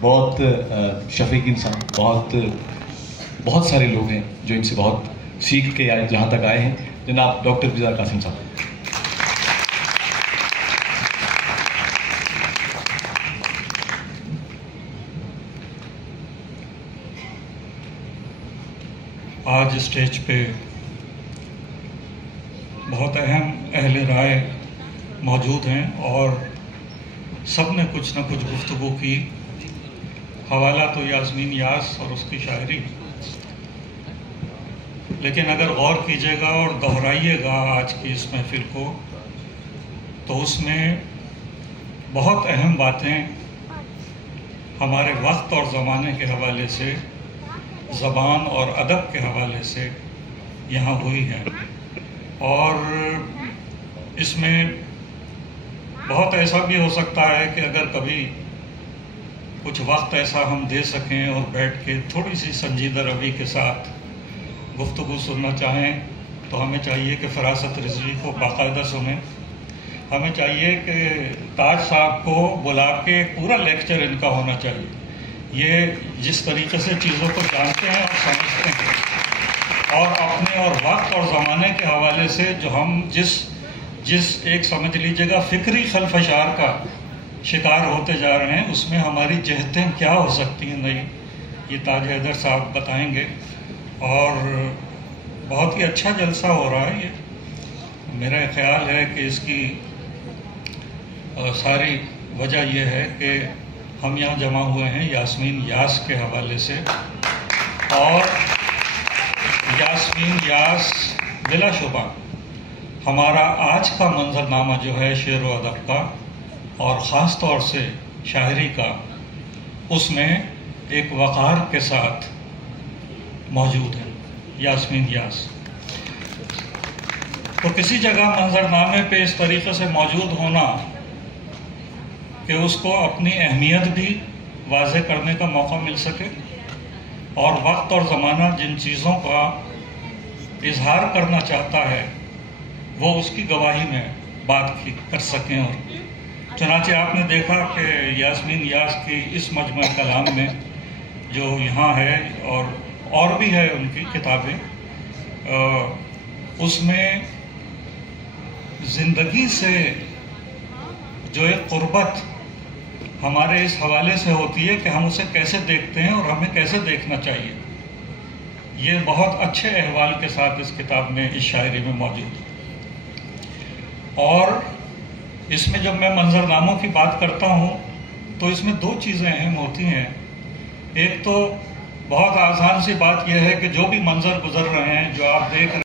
बहुत शफीक इंसान, बहुत सारे लोग हैं जो इनसे बहुत सीख के यहाँ तक आए हैं। जनाब डॉक्टर बिज़ार कासिम साहब। आज स्टेज पे बहुत अहम अहले राय मौजूद हैं और सब ने कुछ न कुछ गुफ्तगू की। हवाला तो यास्मीन यास और उसकी शायरी, लेकिन अगर गौर कीजिएगा और दोहराइएगा आज की इस महफिल को, तो उसमें बहुत अहम बातें हमारे वक्त और ज़माने के हवाले से, ज़बान और अदब के हवाले से यहाँ हुई हैं। और इसमें बहुत ऐसा भी हो सकता है कि अगर कभी कुछ वक्त ऐसा हम दे सकें और बैठ के थोड़ी सी संजीदा रवि के साथ गुफ्तगू सुनना चाहें, तो हमें चाहिए कि फरासत रिजवी को बाकायदा सुनें। हमें चाहिए कि ताज साहब को बुला के पूरा लेक्चर इनका होना चाहिए। ये जिस तरीके से चीज़ों को जानते हैं और समझते हैं, और अपने और वक्त और ज़माने के हवाले से जो हम जिस एक समझ लीजिएगा फ़िक्री खलफशार का शिकार होते जा रहे हैं, उसमें हमारी जहतें क्या हो सकती हैं, नहीं, ये ताज हैदर साहब बताएंगे। और बहुत ही अच्छा जलसा हो रहा है ये। मेरा ख्याल है कि इसकी सारी वजह यह है कि हम यहाँ जमा हुए हैं यास्मीन यास के हवाले से, और यास्मीन यास बिलाशुबा हमारा आज का मंजरनामा जो है शेर व अदब का और ख़ास तौर से शायरी का, उसमें एक वक़ार के साथ मौजूद है यास्मीन यास। तो किसी जगह मंजरनामे पे इस तरीके से मौजूद होना कि उसको अपनी अहमियत भी वाज़े करने का मौका मिल सके, और वक्त और ज़माना जिन चीज़ों का इजहार करना चाहता है वो उसकी गवाही में बात कर सकें। और चुनांचे आपने देखा कि यास्मीन यास की इस मजमू कलाम में जो यहाँ है और भी है उनकी किताबें, उसमें ज़िंदगी से जो एक क़ुर्बत हमारे इस हवाले से होती है कि हम उसे कैसे देखते हैं और हमें कैसे देखना चाहिए, ये बहुत अच्छे अहवाल के साथ इस किताब में, इस शायरी में मौजूद है। और इसमें जब मैं मंजरनामों की बात करता हूँ तो इसमें दो चीज़ें अहम होती हैं। एक तो बहुत आसान सी बात यह है कि जो भी मंजर गुजर रहे हैं, जो आप देख रहे हैं,